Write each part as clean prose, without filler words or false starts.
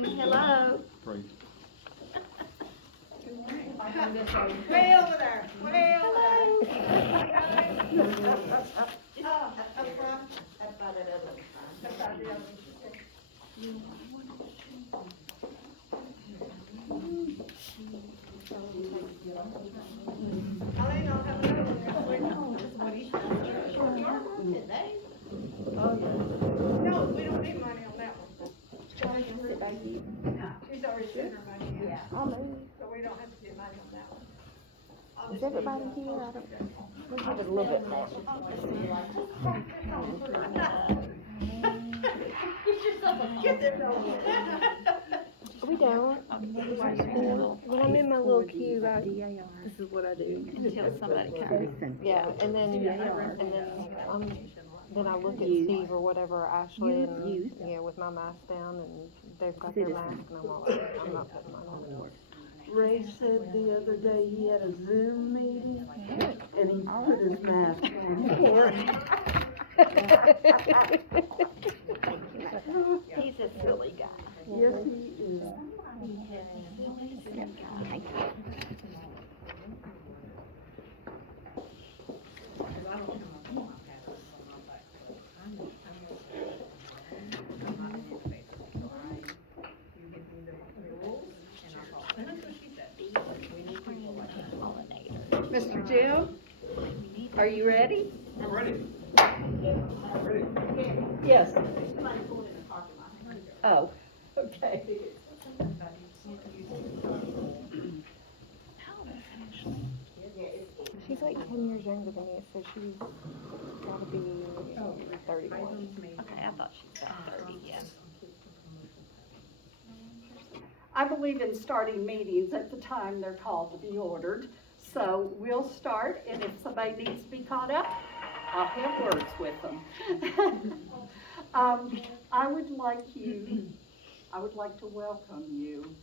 morning. Hello. Great. Way over there. Way over there. Up front. Up by that other one. Up by the other one. I think I'll have another one. Did they? Oh, yeah. No, we don't need money on that one. She's already sent her money in. I'll move. So we don't have to get money on that one. Is everybody here? I don't, let's have it a little bit more. Get this over. We don't. When I'm in my little cube, this is what I do. Until somebody comes. Yeah, and then then I look at Steve or whatever, Ashley, and with my mask down, and they've got their mask, and I'm all like, I'm not putting mine on. Ray said the other day he had a Zoom meeting and he put his mask on. He's a silly guy. Yes, he is. Mr. Jim, are you ready? I'm ready. Yes. Oh, okay. She's like 10 years younger than me, so she's gotta be 31. Okay, I thought she was about 30, yeah. I believe in starting meetings at the time they're called to be ordered. So we'll start, and if somebody needs to be caught up, I'll have words with them. I would like to welcome you,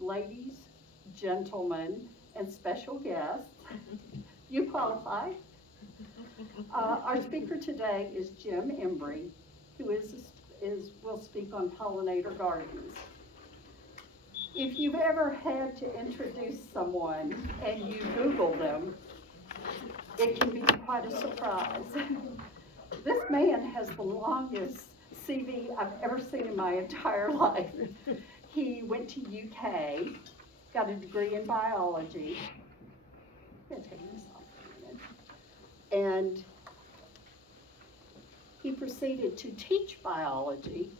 ladies, gentlemen, and special guests. You qualify. Our speaker today is Jim Embry, who will speak on pollinator gardens. If you've ever had to introduce someone and you Google them, it can be quite a surprise. This man has the longest CV I've ever seen in my entire life. He went to UK, got a degree in biology. I'm gonna take this off for a minute. And he proceeded to teach biology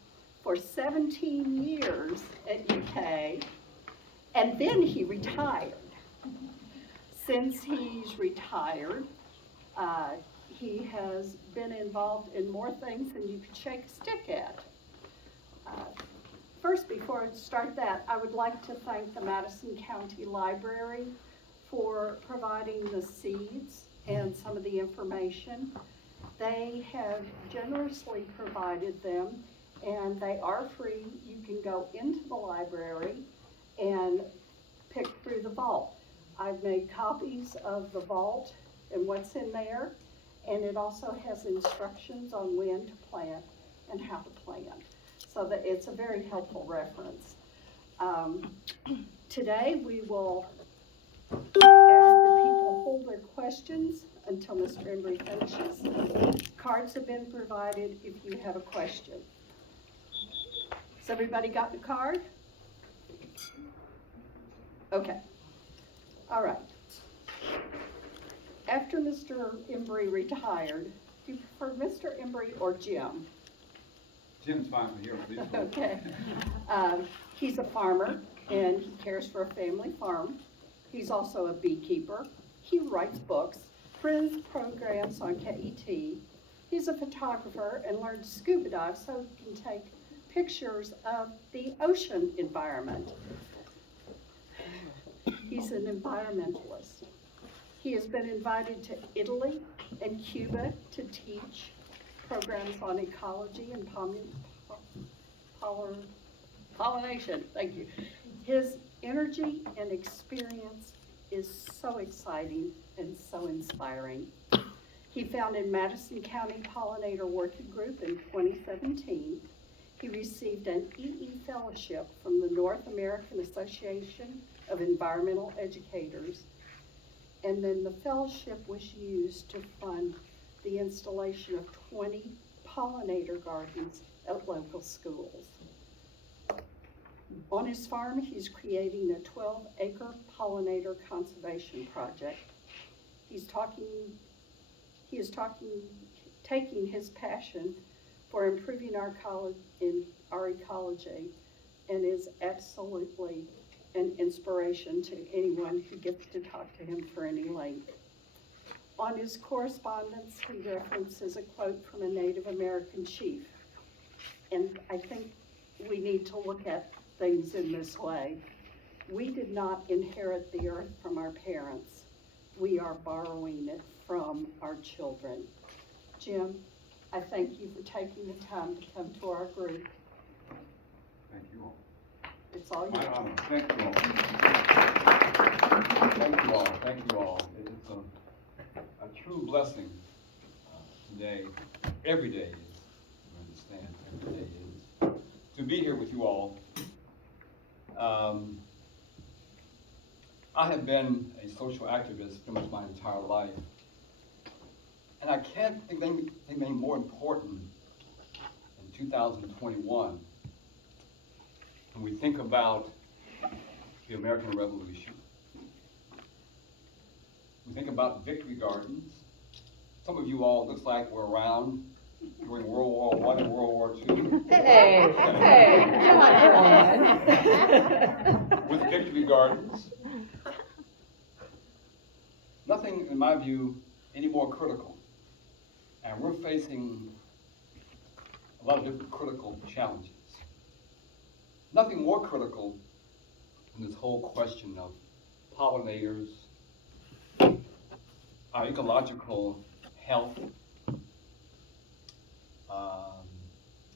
for 17 years at UK, and then he retired. Since he's retired, he has been involved in more things than you could shake a stick at. First, before I start that, I would like to thank the Madison County Library for providing the seeds and some of the information. They have generously provided them, and they are free. You can go into the library and pick through the vault. I've made copies of the vault and what's in there, and it also has instructions on when to plant and how to plant, so that it's a very helpful reference. Today we will ask the people hold their questions until Mr. Embry finishes. Cards have been provided if you have a question. Has everybody gotten a card? Okay. All right. After Mr. Embry retired, do you prefer Mr. Embry or Jim? Jim's fine with yours. Okay. He's a farmer, and he cares for a family farm. He's also a beekeeper. He writes books, runs programs on KET. He's a photographer and learned to scuba dive so he can take pictures of the ocean environment. He's an environmentalist. He has been invited to Italy and Cuba to teach programs on ecology and pollination. Thank you. His energy and experience is so exciting and so inspiring. He founded Madison County Pollinator Working Group in 2017. He received an EE Fellowship from the North American Association of Environmental Educators, and then the fellowship was used to fund the installation of 20 pollinator gardens at local schools. On his farm, he's creating a 12-acre pollinator conservation project. He is taking his passion for improving our ecology, and is absolutely an inspiration to anyone who gets to talk to him for any length. On his correspondence, he references a quote from a Native American chief, and I think we need to look at things in this way. We did not inherit the earth from our parents. We are borrowing it from our children. Jim, I thank you for taking the time to come to our group. Thank you all. It's all My yours. honor. Thank you all. Thank you all. Thank you all. It's a true blessing today. Every day is. You understand? Every day is to be here with you all. I have been a social activist pretty much my entire life. And I can't think of anything more important in 2021 when we think about the American Revolution. We think about victory gardens. Some of you all, looks like were around during World War I and World War II. Hey, come on. With victory gardens. Nothing, in my view, any more critical. And we're facing a lot of different critical challenges. Nothing more critical than this whole question of pollinators, our ecological health,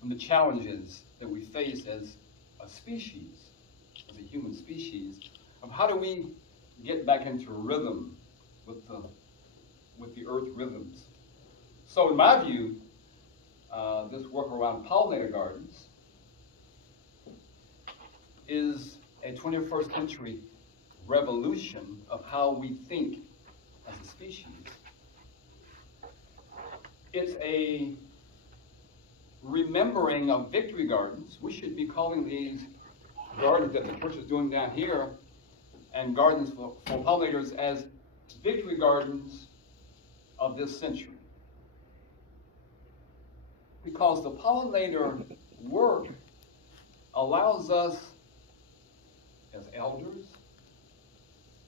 and the challenges that we face as a species, as a human species, of how do we get back into rhythm with the earth rhythms. So in my view, this work around pollinator gardens is a 21st century revolution of how we think as a species. It's a remembering of victory gardens. We should be calling these gardens that the church is doing down here and gardens for pollinators as victory gardens of this century. Because the pollinator work allows us as elders,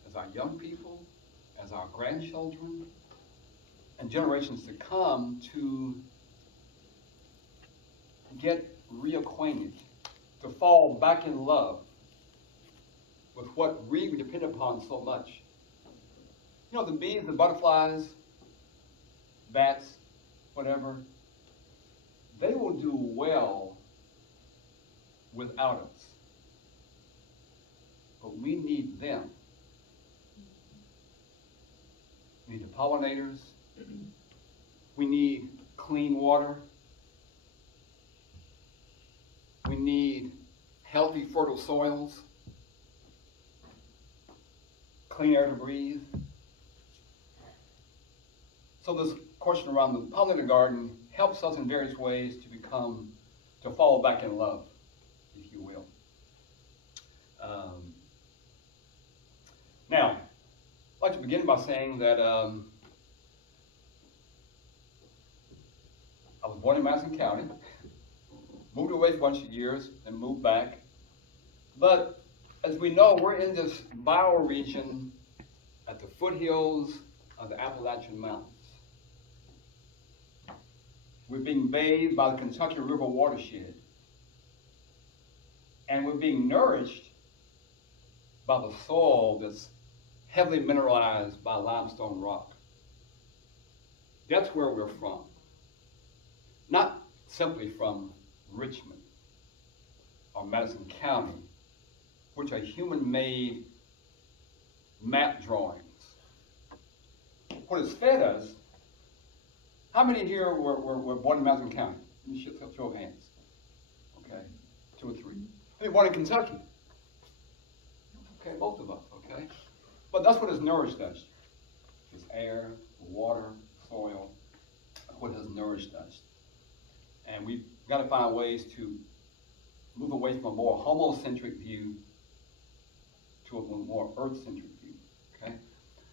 as our young people, as our grandchildren, and generations to come to get reacquainted, to fall back in love with what we depend upon so much. You know, the bees, the butterflies, bats, whatever, they will do well without us. But we need them. We need the pollinators. We need clean water. We need healthy, fertile soils, clean air to breathe. So this question around the pollinator garden helps us in various ways to fall back in love, if you will. Now, I'd like to begin by saying that I was born in Madison County, moved away for a bunch of years, and moved back. But as we know, we're in this bioregion at the foothills of the Appalachian Mountains. We're being bathed by the Kentucky River watershed. And we're being nourished by the soil that's heavily mineralized by limestone rock. That's where we're from. Not simply from Richmond or Madison County, which are human-made map drawings. What has fed us, how many here were born in Madison County? Let me show of hands. Okay. 2 or 3. Maybe one in Kentucky. Okay, both of us, okay? But that's what has nourished us. It's air, water, soil, what has nourished us. And we've got to find ways to move away from a more homocentric view to a more earth-centric view, okay?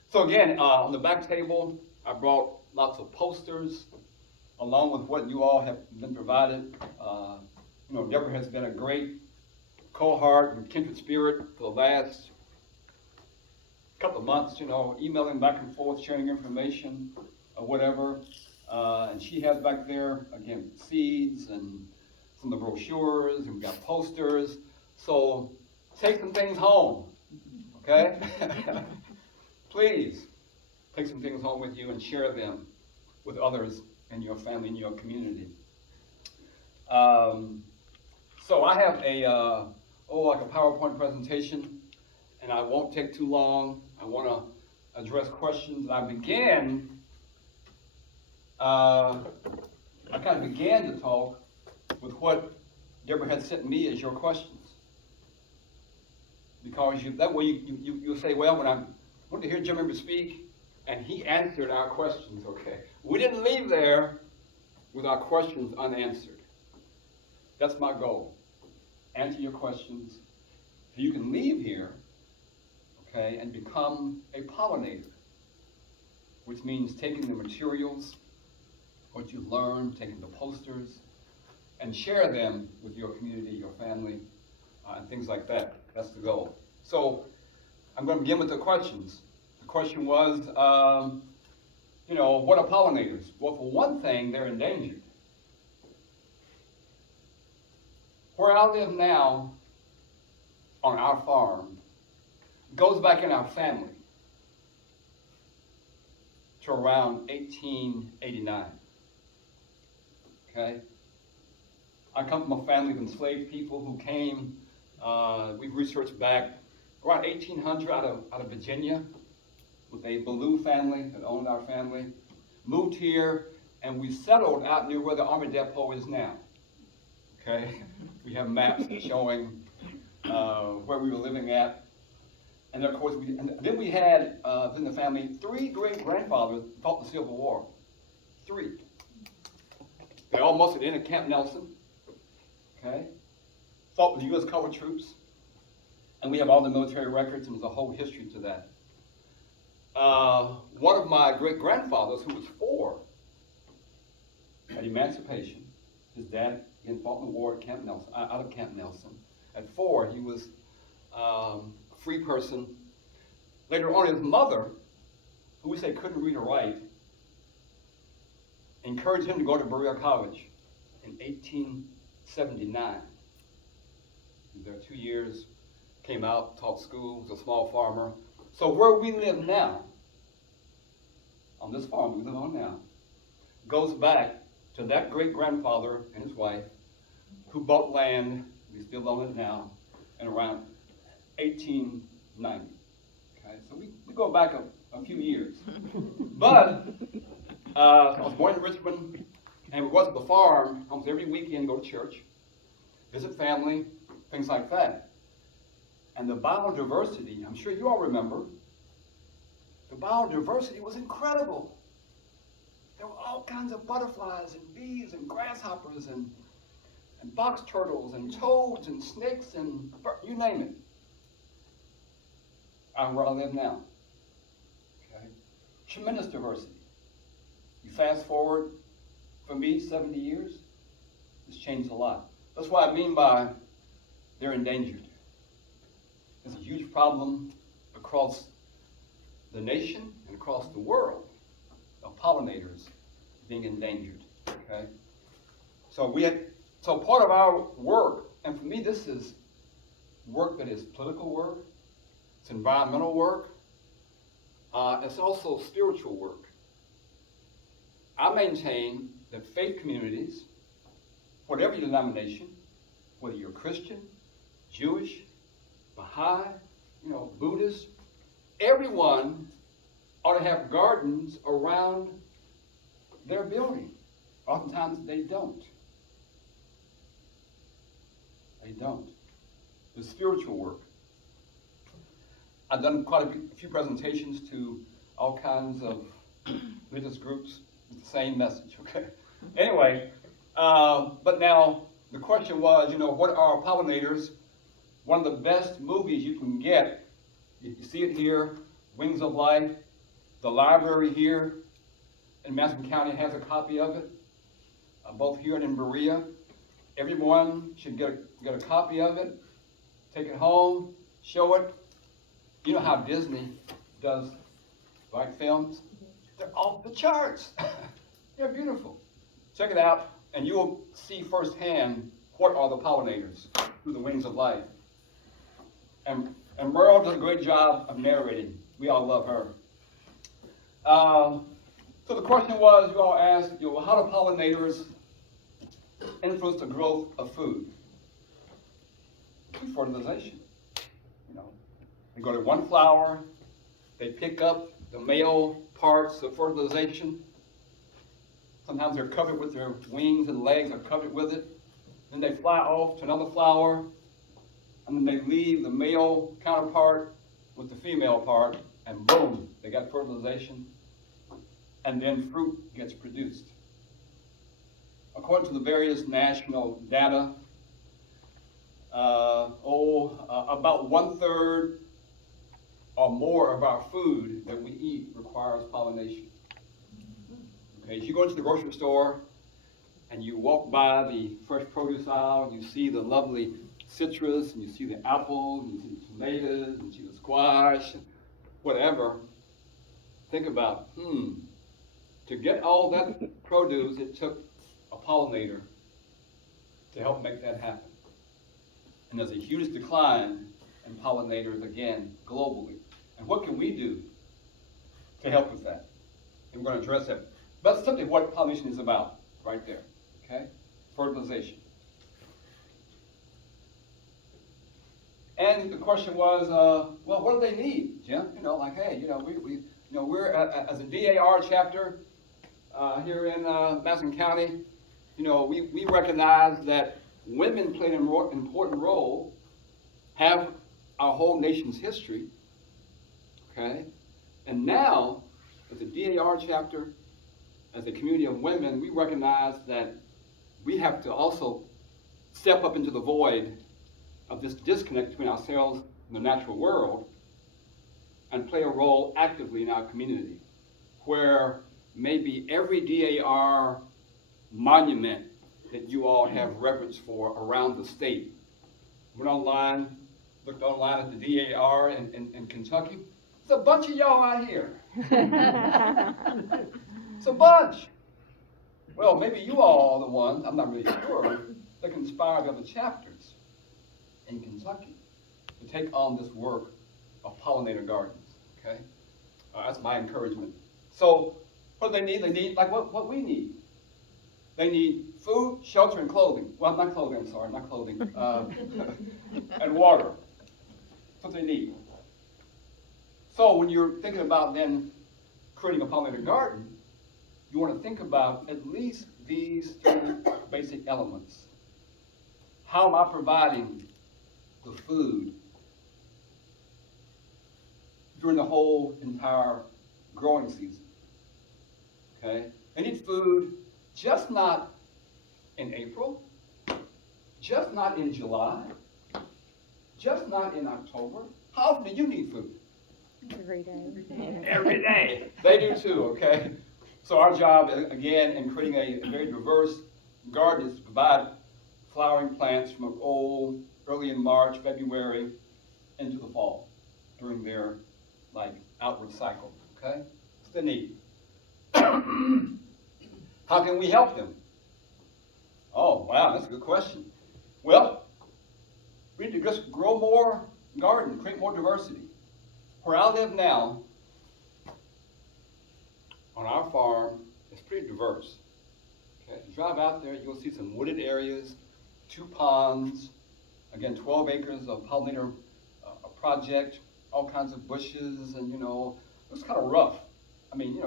So again, on the back table, I brought lots of posters, along with what you all have been provided. Deborah has been a great cohort and kindred spirit for the last couple of months, emailing back and forth, sharing information or whatever. And she has back there, again, seeds and some of the brochures, and we've got posters. So take some things home, okay? Please take some things home with you and share them with others in your family, in your community. So I have like a PowerPoint presentation, and I won't take too long. I want to address questions. I kind of began to talk with what Deborah had sent me as your questions. Because that way you'll say, well, when I wanted to hear Jim Embry speak, and he answered our questions, okay. We didn't leave there with our questions unanswered. That's my goal. Answer your questions so you can leave here, okay, and become a pollinator, which means taking the materials, what you learned, taking the posters, and share them with your community, your family, and things like that. That's the goal. So I'm going to begin with the questions. The question was, what are pollinators? Well, for one thing, they're endangered. Where I live now, on our farm, goes back in our family to around 1889. Okay? I come from a family of enslaved people who came, we've researched back around 1800 out of Virginia with a Ballou family that owned our family. Moved here, and we settled out near where the Army Depot is now. Okay? We have maps showing where we were living at. And of course, then we had in the family 3 great-grandfathers who fought the Civil War. 3. They all mustered in at Camp Nelson. Okay? Fought with the U.S. colored troops. And we have all the military records, and there's a whole history to that. One of my great-grandfathers, who was 4, at emancipation, his dad fought in the war at Camp Nelson, out of Camp Nelson. At 4, he was a free person. Later on, his mother, who we say couldn't read or write, encouraged him to go to Berea College in 1879. He was there 2 years, came out, taught school, was a small farmer. So where we live now, on this farm we live on now, goes back to that great-grandfather and his wife who bought land, we still own it now, in around 1890. Okay, so we go back a few years. But I was born in Richmond, and we go to the farm almost every weekend, go to church, visit family, things like that. And the biodiversity, I'm sure you all remember, the biodiversity was incredible. There were all kinds of butterflies and bees and grasshoppers and box turtles and toads and snakes and you name it. I'm where I live now. Okay? Tremendous diversity. You fast forward, for me, 70 years, it's changed a lot. That's what I mean by they're endangered. There's a huge problem across the nation and across the world of pollinators being endangered. Okay? So part of our work, and for me this is work that is political work, it's environmental work, it's also spiritual work. I maintain that faith communities, whatever your denomination, whether you're Christian, Jewish, Baha'i, Buddhist, everyone ought to have gardens around their building. Oftentimes they don't. They don't. The spiritual work. I've done quite a few presentations to all kinds of religious groups with the same message, okay? Anyway, but now the question was, what are pollinators? One of the best movies you can get, you see it here, Wings of Life, the library here in Madison County has a copy of it, both here and in Berea. Everyone should get a copy of it, take it home, show it. You know how Disney does, right, films? They're off the charts. They're beautiful. Check it out, and you will see firsthand what are the pollinators through the Wings of Life. And Merle does a great job of narrating. We all love her. So the question was, you all asked, how do pollinators influence the growth of food? Through fertilization. They go to one flower, they pick up the male parts of fertilization. Sometimes they're covered with their wings and legs are covered with it. Then they fly off to another flower, and then they leave the male counterpart with the female part, and boom, they got fertilization, and then fruit gets produced. According to the various national data, about 1/3 or more of our food that we eat requires pollination. Okay, as you go into the grocery store and you walk by the fresh produce aisle, and you see the lovely citrus, and you see the apples, and you see the tomatoes, and you see the squash, and whatever. Think about, to get all that produce, it took a pollinator to help make that happen. And there's a huge decline in pollinators again, globally. And what can we do to help with that? And we're going to address that. That's simply what pollination is about, right there. Okay? Fertilization. And the question was, well, what do they need, Jim? We're as a DAR chapter here in Madison County. We recognize that women played an important role, have our whole nation's history. Okay, and now as a DAR chapter, as a community of women, we recognize that we have to also step up into the void of this disconnect between ourselves and the natural world and play a role actively in our community, where maybe every DAR monument that you all have reverence for around the state. Looked online at the DAR in Kentucky. There's a bunch of y'all out here. It's a bunch. Well, maybe you all are the ones, I'm not really sure, that can inspire the other chapters in Kentucky to take on this work of pollinator gardens. Okay? That's my encouragement. So, what do they need? They need, like what we need. They need food, shelter, and clothing. Well, not clothing, I'm sorry, not clothing. And water. That's what they need. So when you're thinking about then creating a pollinator garden, you want to think about at least these three basic elements. How am I providing the food during the whole entire growing season? Okay? They need food just not in April, just not in July, just not in October. How often do you need food? Every day. Every day. They do too, okay? So our job, again, in creating a very diverse garden is to provide flowering plants from early in March, February, into the fall, during their, outward cycle, okay? What's the need? How can we help them? Oh, wow, that's a good question. Well, we need to just grow more garden, create more diversity. Where I live now, on our farm, it's pretty diverse. Okay, you drive out there, you'll see some wooded areas, 2 ponds, again, 12 acres of pollinator project, all kinds of bushes, and, it's kind of rough. I mean,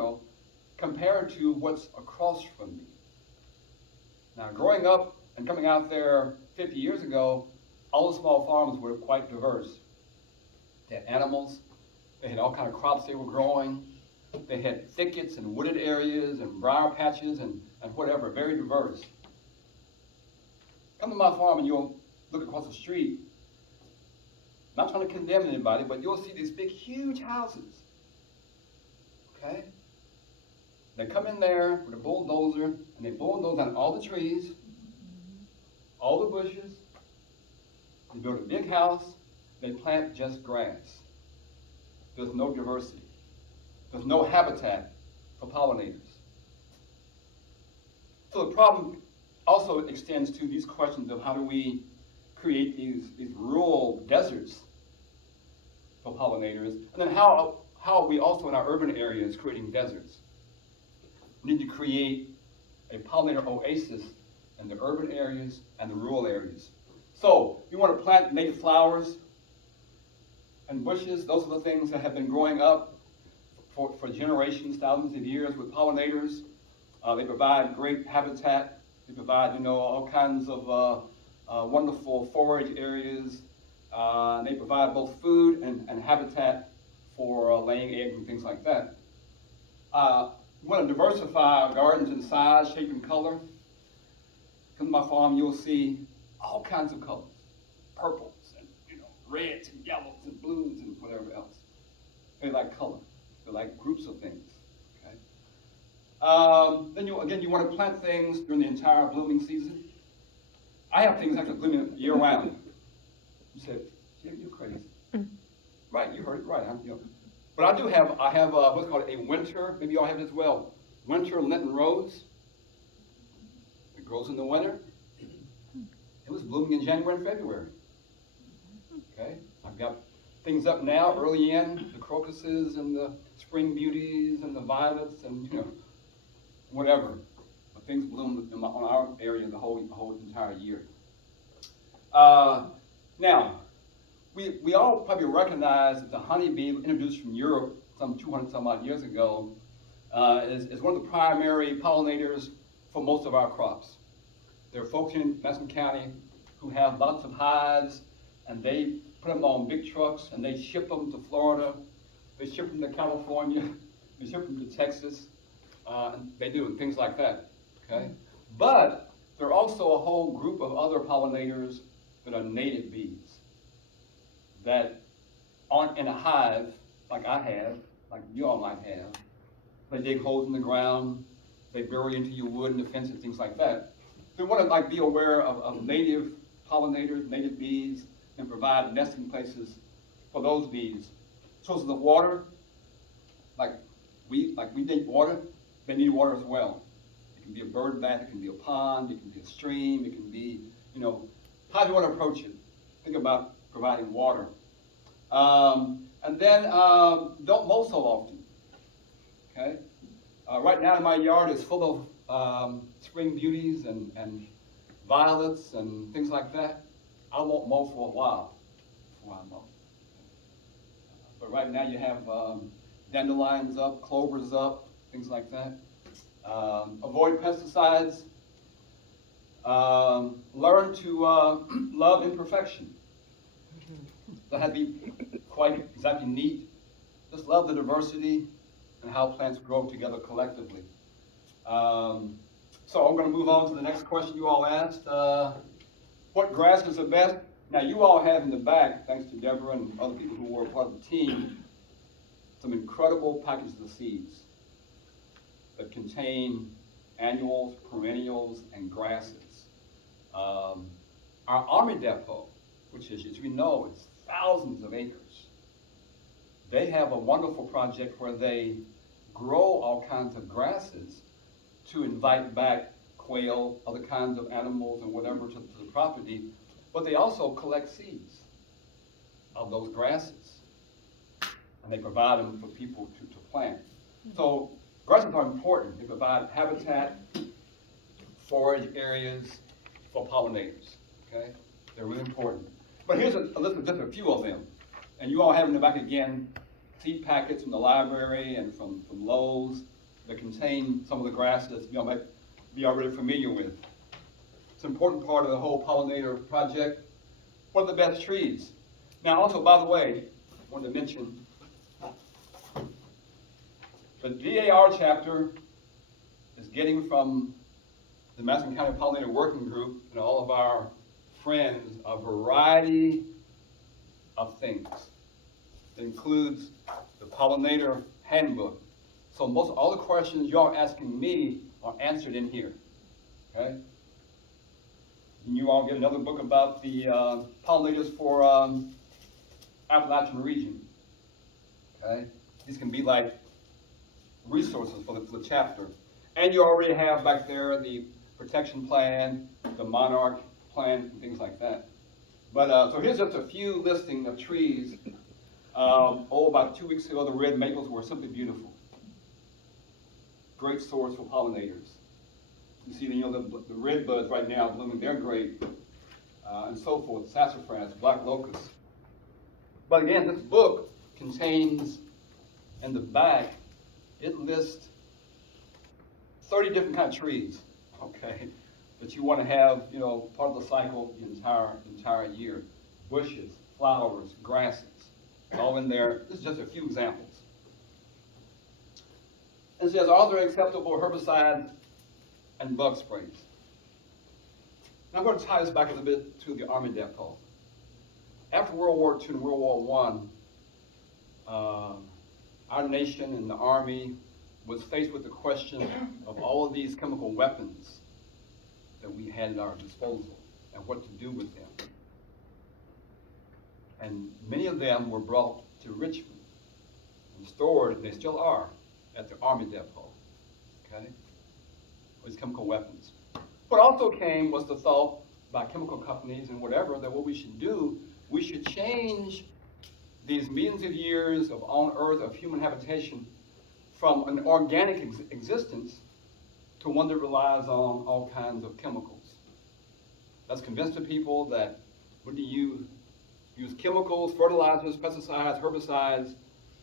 compared to what's across from me. Now, growing up and coming out there 50 years ago, all the small farms were quite diverse. They had animals, they had all kind of crops they were growing, they had thickets and wooded areas and briar patches and whatever, very diverse. Come to my farm and you'll look across the street, not trying to condemn anybody, but you'll see these big, huge houses, okay? They come in there with a bulldozer and they bulldoze down all the trees, all the bushes, they build a big house, they plant just grass. There's no diversity. There's no habitat for pollinators. So the problem also extends to these questions of how do we create these rural deserts for pollinators, and then how are we also in our urban areas creating deserts? We need to create a pollinator oasis in the urban areas and the rural areas. So you want to plant native flowers and bushes. Those are the things that have been growing up for generations, thousands of years with pollinators. They provide great habitat. They provide, all kinds of wonderful forage areas. They provide both food and habitat for laying eggs and things like that. We want to diversify our gardens in size, shape, and color. Come to my farm, you'll see all kinds of colors, purples and reds and yellows and blues and whatever else. They like color. They like groups of things. Okay. Then you want to plant things during the entire blooming season. I have things actually blooming year round. You said, Jim, you're crazy. Right, you heard it right. But I have what's called a winter, maybe y'all have it as well, winter Lenten rose. It grows in the winter. It was blooming in January and February. Okay, I've got things up now, early in, the crocuses and the spring beauties and the violets and whatever. But things bloom on our area the whole entire year. Now, we all probably recognize that the honeybee, introduced from Europe some 200 some odd years ago, is one of the primary pollinators for most of our crops. There are folks in Madison County who have lots of hives, and they put them on big trucks, and they ship them to Florida, they ship them to California, they ship them to Texas, and they do things like that, okay? But there are also a whole group of other pollinators that are native bees that aren't in a hive like I have, like you all might have. They dig holes in the ground, they bury into your wood and the fences, things like that. So we want to be aware of native pollinators, native bees, and provide nesting places for those bees. Sources of water, like we need water, they need water as well. It can be a bird bath, it can be a pond, it can be a stream, it can be, how do you want to approach it? Think about providing water. And then don't mow so often, okay? Right now my yard is full of spring beauties and violets and things like that. I won't mow for a while before I mow. But right now you have dandelions up, clovers up, things like that. Avoid pesticides. Learn to love imperfection. That had to be quite exactly neat. Just love the diversity and how plants grow together collectively. So I'm going to move on to the next question you all asked. What grass is the best? Now you all have in the back, thanks to Deborah and other people who were part of the team, some incredible packages of seeds that contain annuals, perennials, and grasses. Our Army Depot, which is, as we know, is thousands of acres. They have a wonderful project where they grow all kinds of grasses to invite back quail, other kinds of animals and whatever to the property, but they also collect seeds of those grasses, and they provide them for people to plant. So grasses are important. They provide habitat, forage areas for pollinators, okay? They're really important. But here's a list of just a few of them. And you all have in the back again seed packets from the library and from Lowe's that contain some of the grasses you might be already familiar with. It's an important part of the whole pollinator project. what are the best trees? Now, also, by the way, I wanted to mention the DAR chapter is getting from the Madison County Pollinator Working Group and all of our friends a variety of things. It includes the Pollinator Handbook. So all the questions y'all are asking me are answered in here, okay? And you all get another book about the pollinators for Appalachian region, okay? These can be like resources for the chapter. And you already have back there the protection plan, the monarch plan, and things like that. But so here's just a few listing of trees. About 2 weeks ago, the red maples were simply beautiful. Great source for pollinators. You see, the red buds right now blooming, they're great, and so forth. Sassafras, black locust. But again, this book contains, in the back, it lists 30 different kind of trees, okay, that you want to have, part of the cycle the entire year. Bushes, flowers, grasses, it's all in there. This is just a few examples. It says, are there acceptable herbicides and bug sprays? Now I'm going to tie this back a little bit to the Army Depot. After World War II and World War I, our nation and the Army was faced with the question of all of these chemical weapons that we had at our disposal and what to do with them. And many of them were brought to Richmond and stored, and they still are, at the Army Depot, okay? These chemical weapons. What also came was the thought by chemical companies and whatever that what we should do, we should change these millions of years of on Earth of human habitation from an organic existence to one that relies on all kinds of chemicals. Let's convince the people that when you use chemicals, fertilizers, pesticides, herbicides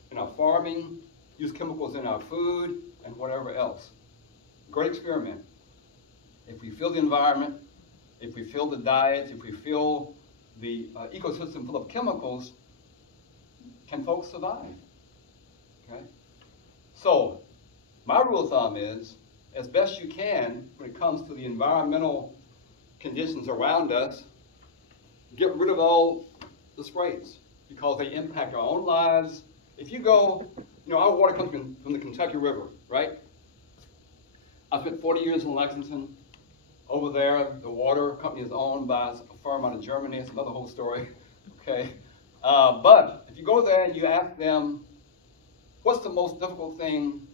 in our farming, use chemicals in our food, and whatever else. Great experiment. If we fill the environment, if we fill the diets, if we fill the ecosystem full of chemicals, can folks survive? Okay? So, my rule of thumb is, as best you can, when it comes to the environmental conditions around us, get rid of all the sprays because they impact our own lives. If you go, our water comes from the Kentucky River, right? I spent 40 years in Lexington. Over there, the water company is owned by a firm out of Germany. It's another whole story, okay? But if you go there and you ask them, what's the most difficult thing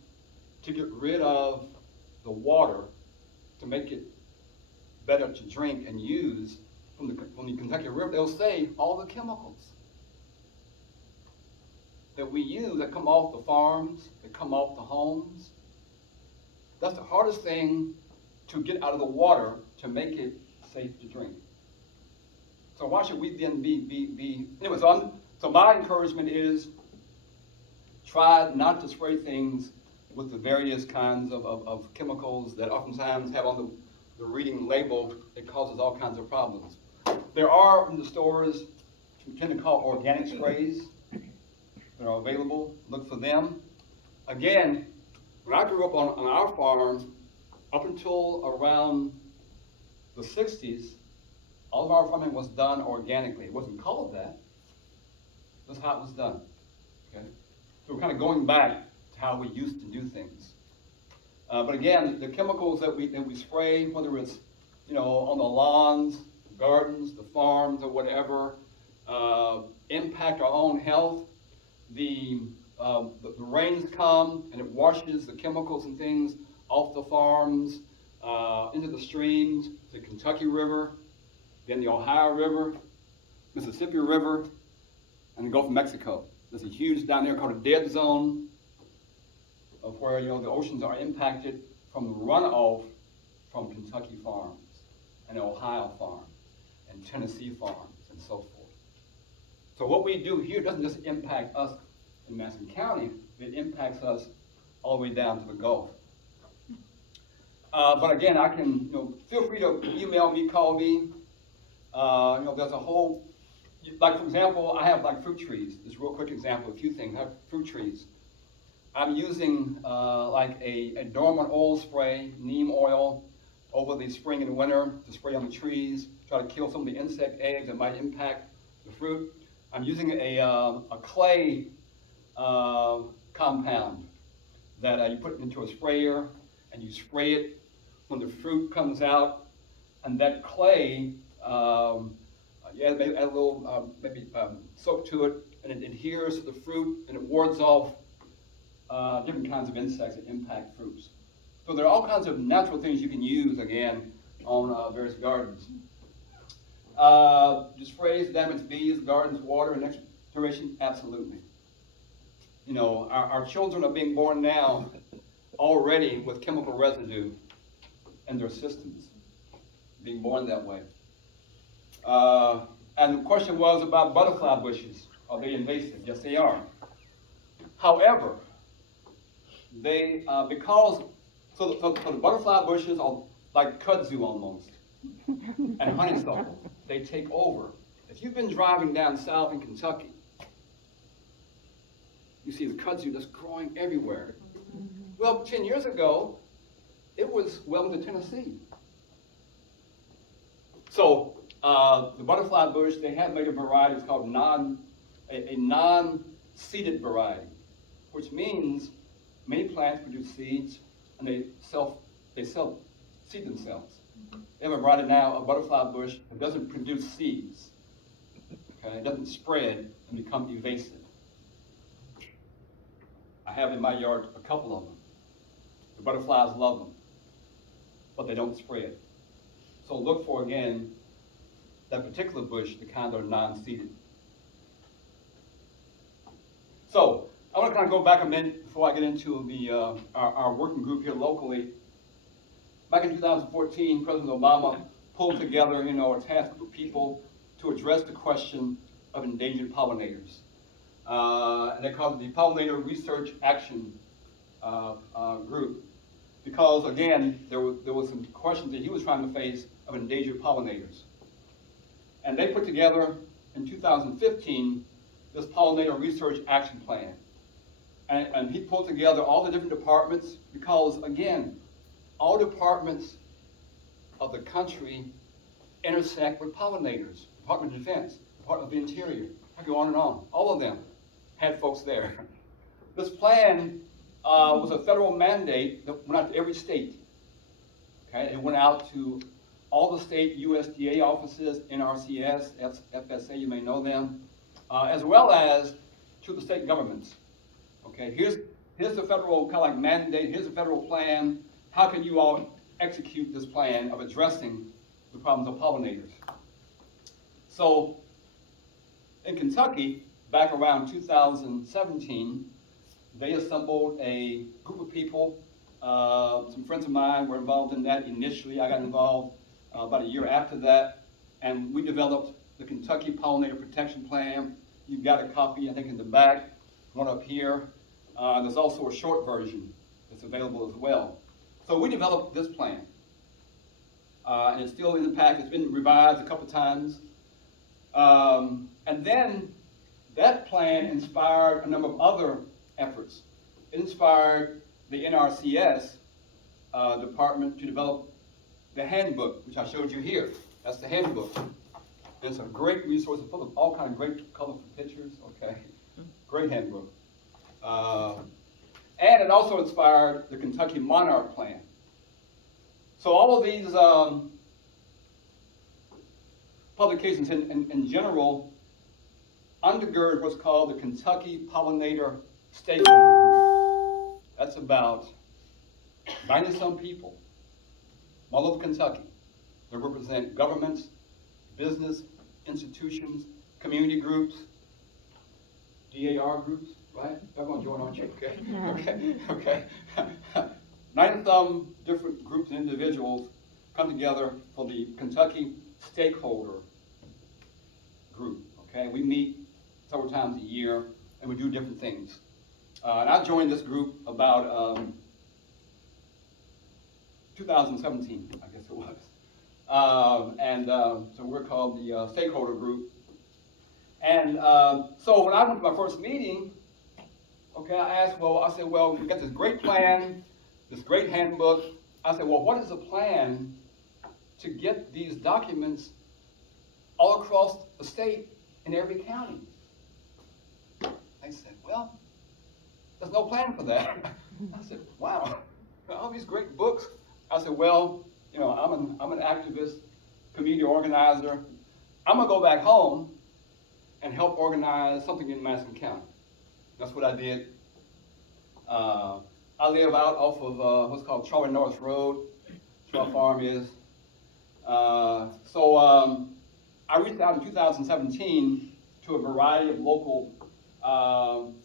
to get rid of the water to make it better to drink and use from the Kentucky River, they'll say all the chemicals that we use that come off the farms, that come off the homes. That's the hardest thing to get out of the water to make it safe to drink. So why should we then be anyway, so my encouragement is try not to spray things with the various kinds of chemicals that oftentimes have on the reading label. It causes all kinds of problems. There are in the stores, we tend to call organic sprays that are available. Look for them. Again, when I grew up on our farm, up until around the 60s, all of our farming was done organically. It wasn't called that. That's how it was done. Okay? So we're kind of going back to how we used to do things. But again, the chemicals that we spray, whether it's on the lawns, the gardens, the farms, or whatever, impact our own health. The rains come and it washes the chemicals and things off the farms, into the streams, the Kentucky River, then the Ohio River, Mississippi River, and the Gulf of Mexico. There's a huge down there called a dead zone of where the oceans are impacted from the runoff from Kentucky farms and Ohio farms and Tennessee farms and so forth. So what we do here doesn't just impact us in Madison County, it impacts us all the way down to the Gulf. But again, I can, feel free to email me, call me. There's a whole Like for example, I have like fruit trees. Just a real quick example, a few things. I have fruit trees. I'm using like a dormant oil spray, neem oil, over the spring and winter to spray on the trees, try to kill some of the insect eggs that might impact the fruit. I'm using a clay compound that you put into a sprayer and you spray it when the fruit comes out, and that clay, you add a little soap to it, and it adheres to the fruit and it wards off different kinds of insects that impact fruits. So there are all kinds of natural things you can use, again, on various gardens. Do sprays damage bees, gardens, water, and next generation? Absolutely. You know, our children are being born now already with chemical residue in their systems, being born that way. And the question was about butterfly bushes. Are they invasive? Yes, they are. However, they, so the butterfly bushes are like kudzu almost, and honeysuckle. They take over. If you've been driving down south in Kentucky, you see the kudzu just growing everywhere. Well, 10 years ago, it was well into Tennessee. So the butterfly bush, they have made a variety. It's called a non-seeded variety, which means many plants produce seeds, and they self-seed themselves. They have a variety now, a butterfly bush that doesn't produce seeds. Okay, it doesn't spread and become evasive. I have in my yard a couple of them. The butterflies love them, but they don't spread. So look for, again, that particular bush, the kind that are non-seeded. So I want to kind of go back a minute before I get into our working group here locally. Back in 2014, President Obama pulled together, a task group of people to address the question of endangered pollinators. And they called it the Pollinator Research Action Group. Because, again, there was some questions that he was trying to face of endangered pollinators. And they put together, in 2015, this Pollinator Research Action Plan. And he pulled together all the different departments because, again, all departments of the country intersect with pollinators. Department of Defense, Department of the Interior, I go on and on. All of them had folks there. This plan was a federal mandate that went out to every state. Okay, it went out to all the state USDA offices, NRCS, FSA, you may know them, as well as to the state governments. Okay, here's the federal kind of like mandate, here's the federal plan. How can you all execute this plan of addressing the problems of pollinators? So in Kentucky, back around 2017, they assembled a group of people. Some friends of mine were involved in that initially. I got involved about a year after that, and we developed the Kentucky Pollinator Protection Plan. You've got a copy, I think, in the back, one up here. There's also a short version that's available as well. So we developed this plan, and it's still in the pack. It's been revised a couple times. And then that plan inspired a number of other efforts. It inspired the NRCS department to develop the handbook, which I showed you here. That's the handbook. It's a great resource full of all kinds of great colorful pictures. Okay, great handbook. And it also inspired the Kentucky Monarch Plan. So all of these publications in general undergird what's called the Kentucky Pollinator Stakeholder Group. That's about 90-some people all over Kentucky that represent governments, business, institutions, community groups, DAR groups, right? Y'all gonna join, aren't you? Okay, okay. 90-some different groups and individuals come together for the Kentucky Stakeholder Group. Okay, we meet several times a year and we do different things. And I joined this group about 2017, I guess it was. So we're called the Stakeholder Group. And so when I went to my first meeting, okay, I said, well, we got this great plan, this great handbook. I said, well, what is the plan to get these documents all across the state in every county? They said, well, there's no plan for that. I said, wow, all these great books. I said, well, you know, I'm an activist, community organizer. I'm gonna go back home and help organize something in Madison County. That's what I did. I live out off of what's called Charlie Norris Road. That's where our farm is. So I reached out in 2017 to a variety of local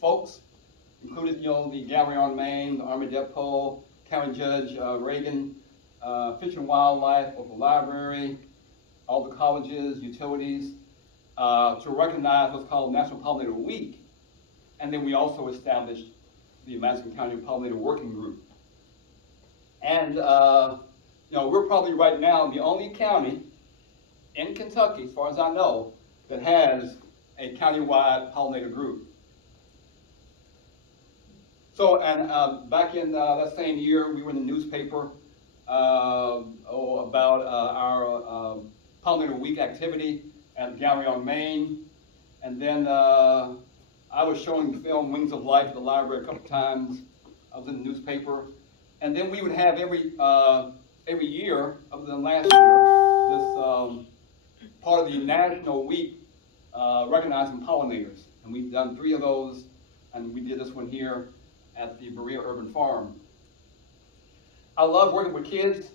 folks, including, you know, the Gallery on Main, the Army Depot, County Judge Reagan, Fish and Wildlife, local library, all the colleges, utilities, to recognize what's called National Pollinator Week. And then we also established the Madison County Pollinator Working Group. And you know, we're probably right now the only county in Kentucky, as far as I know, that has a countywide pollinator group. So, and back in that same year, we were in the newspaper about our Pollinator Week activity at Gallery on Main. And then I was showing the film Wings of Life at the library a couple times. I was in the newspaper. And then we would have every year, other than last year, this part of the National Week recognizing pollinators. And we've done 3 of those, and we did this one here at the Berea Urban Farm. I love working with kids.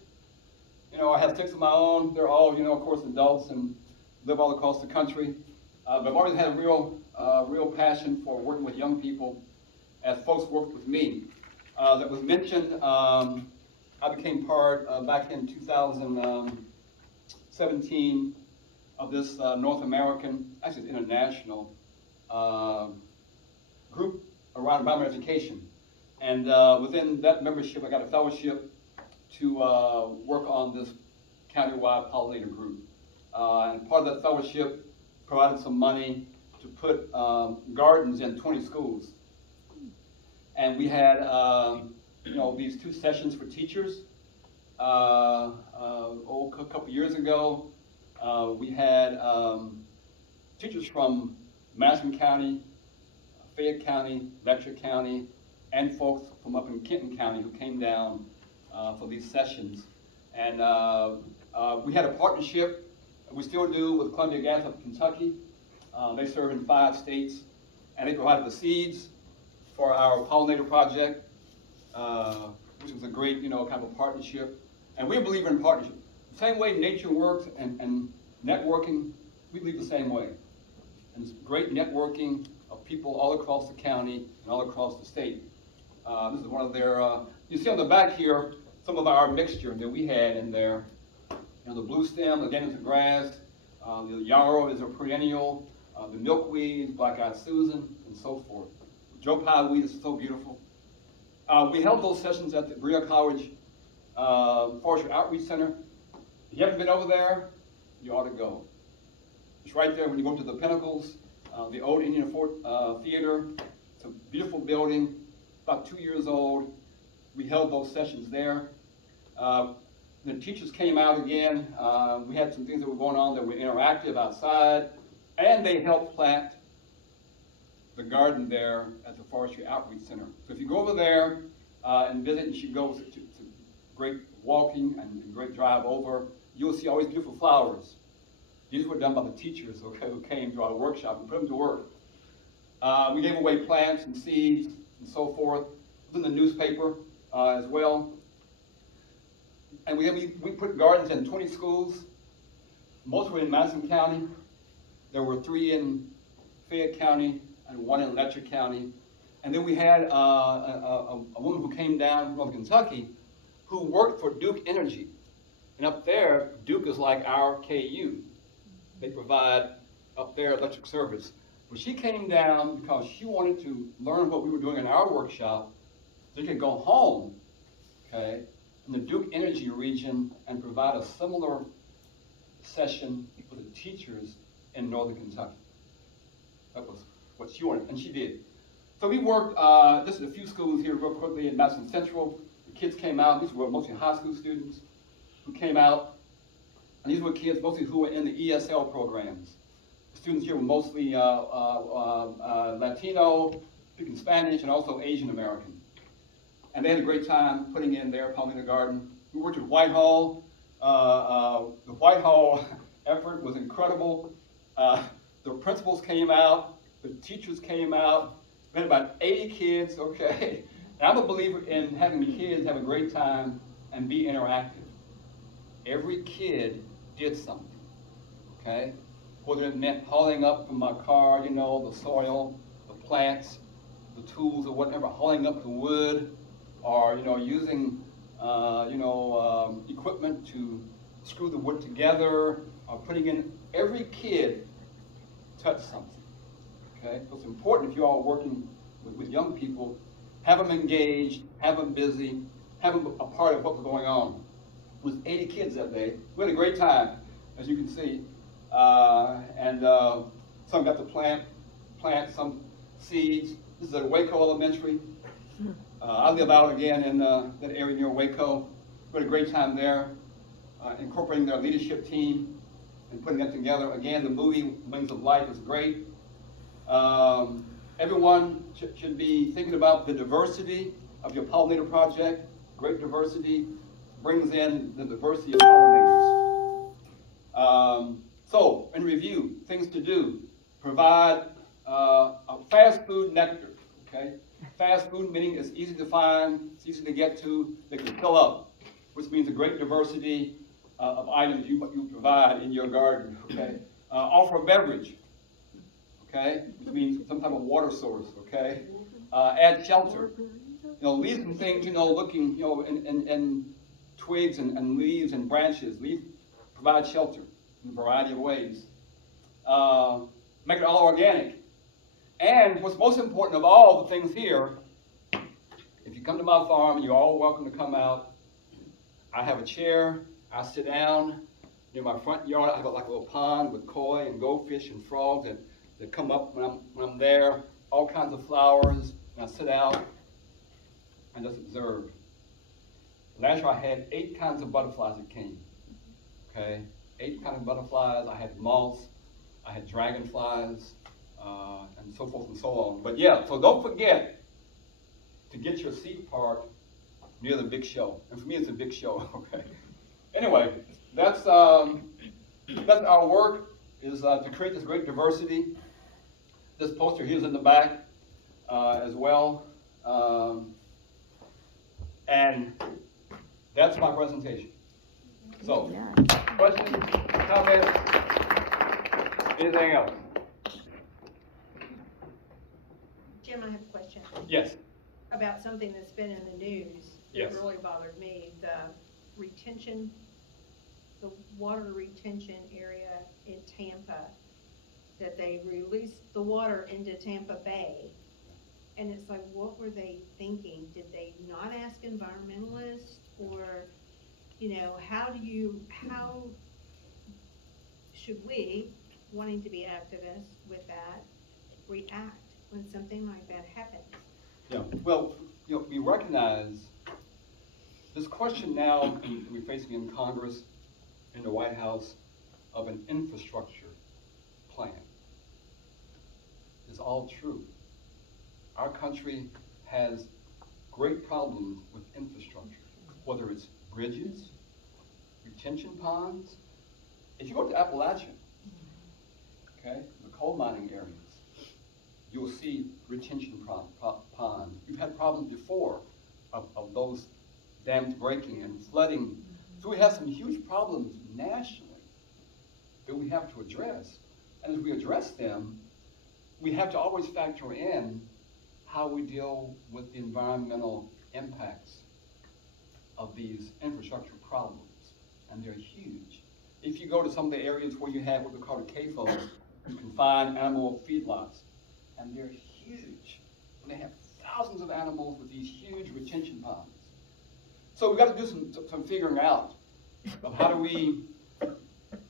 You know, I have 6 of my own. They're all, you know, of course, adults and live all across the country. But I've always had a real passion for working with young people as folks worked with me. That was mentioned, I became part back in 2017 of this North American, actually international, group around environmental education. And within that membership, I got a fellowship to work on this countywide pollinator group. And part of that fellowship provided some money to put gardens in 20 schools. And we had, you know, these 2 sessions for teachers. A couple years ago, we had teachers from Madison County, Fayette County, Letcher County, and folks from up in Kenton County who came down for these sessions. And we had a partnership, we still do, with Columbia Gas up in Kentucky. They serve in 5 states, and they provided the seeds for our pollinator project, which was a great, you know, kind of a partnership. And we believe in partnership. The same way nature works and networking, we believe the same way. And it's great networking of people all across the county and all across the state. This is one of their, you see on the back here, some of our mixture that we had in there. You know, the blue stem, again, is a grass. The yarrow is a perennial. The milkweed, black-eyed Susan, and so forth. Joe Pye weed is so beautiful. We held those sessions at the Berea College Forestry Outreach Center. If you haven't been over there, you ought to go. It's right there when you go to the Pinnacles, the old Indian Fort Theater. It's a beautiful building, about 2 years old. We held those sessions there. The teachers came out again. We had some things that were going on that were interactive outside, and they helped plant the garden there at the Forestry Outreach Center. So if you go over there and visit, you should go to great walking and great drive over. You'll see all these beautiful flowers. These were done by the teachers, okay, who came to our workshop and put them to work. We gave away plants and seeds and so forth. It was in the newspaper as well. And we put gardens in 20 schools. Most were in Madison County. There were 3 in Fayette County and 1 in Letcher County. And then we had a woman who came down from Kentucky who worked for Duke Energy. And up there, Duke is like our KU. They provide up there electric service. But she came down because she wanted to learn what we were doing in our workshop so she could go home, okay, in the Duke Energy region and provide a similar session for the teachers in northern Kentucky. That was what she wanted, and she did. So we worked, just at a few schools here real quickly in Madison Central. The kids came out, these were mostly high school students who came out, and these were kids mostly who were in the ESL programs. The students here were mostly Latino, speaking Spanish, and also Asian American. And they had a great time putting in their pollinator garden. We worked at Whitehall. The Whitehall effort was incredible. The principals came out, the teachers came out. We had about 80 kids, okay? And I'm a believer in having kids have a great time and be interactive. Every kid did something, okay? Whether it meant hauling up from my car, you know, the soil, the plants, the tools or whatever, hauling up the wood, or, you know, using, equipment to screw the wood together, or putting in, every kid touched something, okay? So it's important if you all are working with young people, have them engaged, have them busy, have them a part of what's going on. It was 80 kids that day. We had a great time, as you can see. Some got to plant some seeds. This is at Waco Elementary. I live out again in that area near Waco. We had a great time there, incorporating their leadership team and putting that together. Again, the movie Wings of Life is great. Everyone should be thinking about the diversity of your pollinator project. Great diversity brings in the diversity of pollinators. So, in review, things to do. Provide a fast food nectar, okay? Fast food meaning it's easy to find, it's easy to get to, they can fill up, which means a great diversity of items you provide in your garden, okay? Offer a beverage, okay? Which means some type of water source, okay? Add shelter. You know, leave some things, you know, looking, you know, in twigs and leaves and branches. Provide shelter in a variety of ways. Make it all organic. And what's most important of all the things here, if you come to my farm, you're all welcome to come out. I have a chair. I sit down near my front yard. I have like a little pond with koi and goldfish and frogs that come up when I'm there. All kinds of flowers. And I sit out and just observe. Last year I had 8 kinds of butterflies that came. Okay, 8 kinds of butterflies. I had moths. I had dragonflies. And so forth and so on. But yeah, so don't forget to get your seat park near the big show. And for me, it's a big show, okay? Anyway, that's our work, is to create this great diversity. This poster here is in the back as well. And that's my presentation. So, questions, comments, anything else? Jim, I have a question Yes. about something that's been in the news. Yes. That really bothered me, the water retention area in Tampa, that they released the water into Tampa Bay. And it's like, what were they thinking? Did they not ask environmentalists? Or, you know, how should we, wanting to be activists with that, react when something like that happens? Yeah, well, you know, we recognize this question now we're facing in Congress, in the White House, of an infrastructure plan. It's all true. Our country has great problems with infrastructure, whether it's bridges, retention ponds. If you go to Appalachia, okay, the coal mining areas, you will see retention ponds. We've had problems before of those dams breaking and flooding. So we have some huge problems nationally that we have to address. And as we address them, we have to always factor in how we deal with the environmental impacts of these infrastructure problems. And they're huge. If you go to some of the areas where you have what we call the CAFOs, you can find animal feedlots. And they're huge. And they have thousands of animals with these huge retention ponds. So we've got to do some figuring out of how do we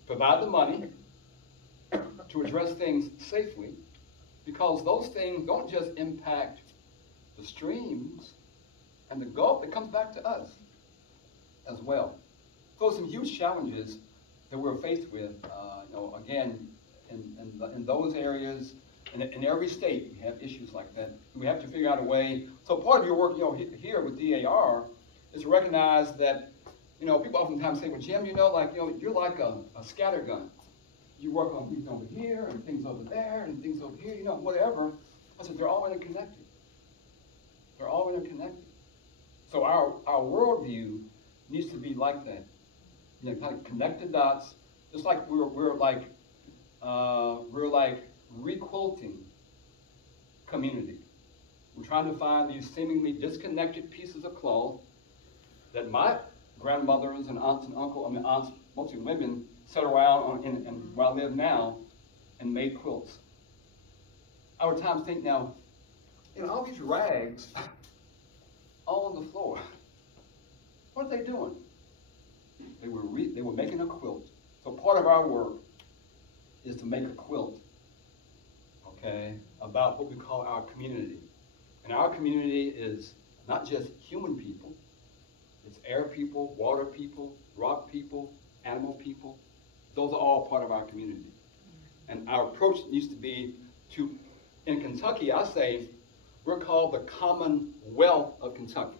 provide the money to address things safely, because those things don't just impact the streams and the Gulf, it comes back to us as well. So some huge challenges that we're faced with, again, in those areas, in every state, we have issues like that. We have to figure out a way. So part of your work, here with DAR is to recognize that, people oftentimes say, well, Jim, you're like a scattergun. You work on things over here and things over there and things over here, whatever. I said, they're all interconnected. They're all interconnected. So our worldview needs to be like that. Kind of connect the dots, just like we're like requilting community. We're trying to find these seemingly disconnected pieces of cloth that my grandmothers and aunts and aunts, mostly women, sat around and where I live now and made quilts. I would times think now, all these rags all on the floor, what are they doing? They were making a quilt. So part of our work is to make a quilt, okay, about what we call our community. And our community is not just human people, it's air people, water people, rock people, animal people. Those are all part of our community. And our approach needs to be to, in Kentucky, I say, we're called the Commonwealth of Kentucky.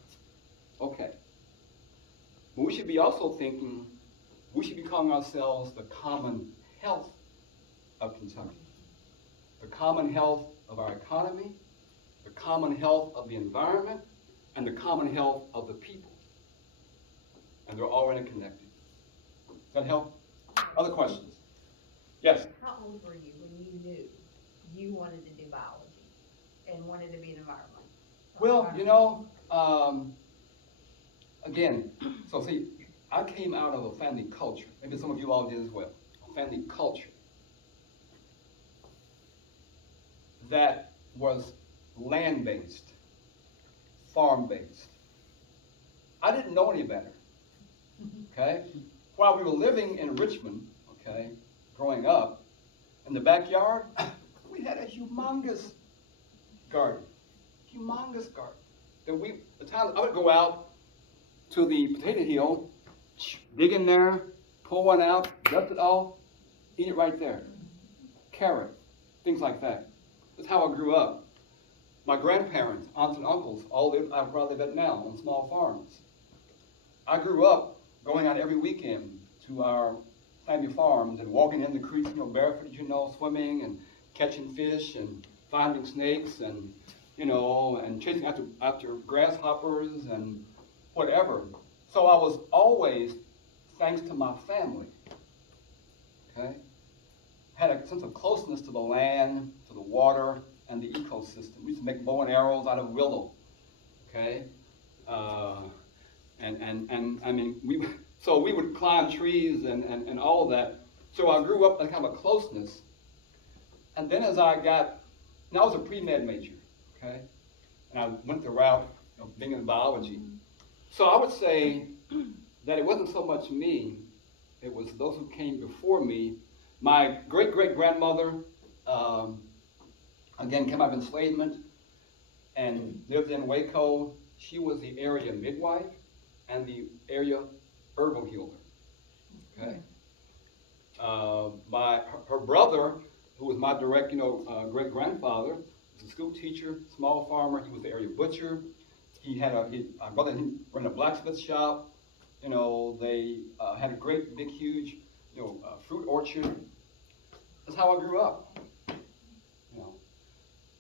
Okay. But we should be also thinking, we should be calling ourselves the common health of Kentucky. The common health of our economy, the common health of the environment, and the common health of the people. And they're all interconnected. Does that help? Other questions? Yes? How old were you when you knew you wanted to do biology and wanted to be an environment? Well, again, so see, I came out of a family culture. Maybe some of you all did as well. A family culture that was land-based, farm-based. I didn't know any better, okay? While we were living in Richmond, okay, growing up, in the backyard, we had a humongous garden. That the time I would go out to the potato hill, dig in there, pull one out, dust it off, eat it right there. Carrot, things like that. That's how I grew up. My grandparents, aunts and uncles, all live, I probably live at now, on small farms. I grew up going out every weekend to our family farms and walking in the creeks, barefooted, swimming and catching fish and finding snakes and, and chasing after grasshoppers and whatever. So I was always, thanks to my family, okay, had a sense of closeness to the land, to the water, and the ecosystem. We used to make bow and arrows out of willow, okay? So we would climb trees and all of that. So I grew up in kind of a closeness. And then I was a pre-med major, okay? And I went the route of being in biology. So I would say that it wasn't so much me, it was those who came before me. My great-great-grandmother, again, came out of enslavement and lived in Waco. She was the area midwife and the area herbal healer, okay? Her brother, who was my direct, great-grandfather, was a school teacher, small farmer. He was the area butcher. My brother ran a blacksmith shop. They had a great, big, huge, fruit orchard. That's how I grew up.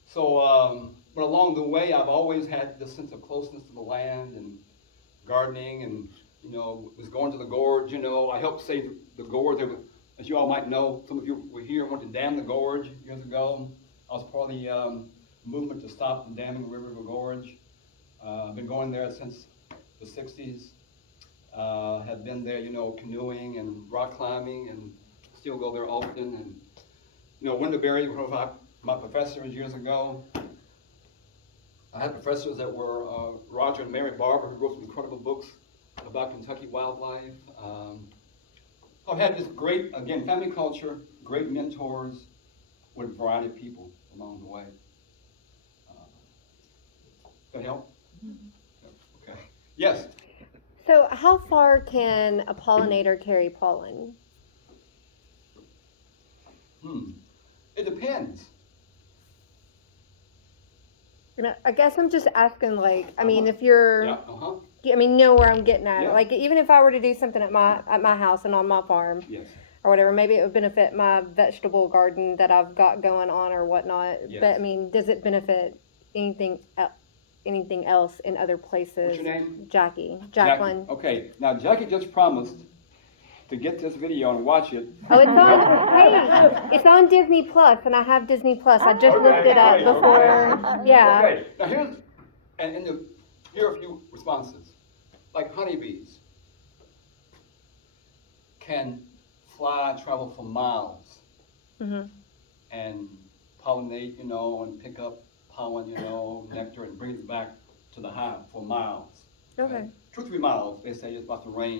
So, but along the way, I've always had this sense of closeness to the land and gardening, and was going to the gorge. I helped save the gorge. As you all might know, some of you were here and went to dam the gorge years ago. I was part of the movement to stop the damming the River Gorge. I've been going there since the 60s. Have been there, canoeing and rock climbing, and still go there often. And Winterberry, one of my professors years ago. I had professors that were Roger and Mary Barber, who wrote some incredible books about Kentucky wildlife. I've had this great, again, family culture, great mentors with a variety of people along the way. That help? Yep, okay. Yes. So how far can a pollinator carry pollen? It depends. I guess I'm just asking, like, I mean, if you're, Yeah. I mean, know where I'm getting at. Yeah. Like, even if I were to do something at my house and on my farm Yes. or whatever, maybe it would benefit my vegetable garden that I've got going on or whatnot. Yes. But I mean, does it benefit anything else in other places? What's your name? Jacqueline. Okay. Now Jackie just promised to get this video and watch it. Oh, it's on. Hey, it's on Disney Plus, and I have Disney Plus. I just looked it up before. Yeah. Okay. Now here are a few responses. Like honeybees can travel for miles, and pollinate, and pick up pollen, nectar, and bring it back to the hive for miles. Okay. 2-3 miles. They say it's about the range.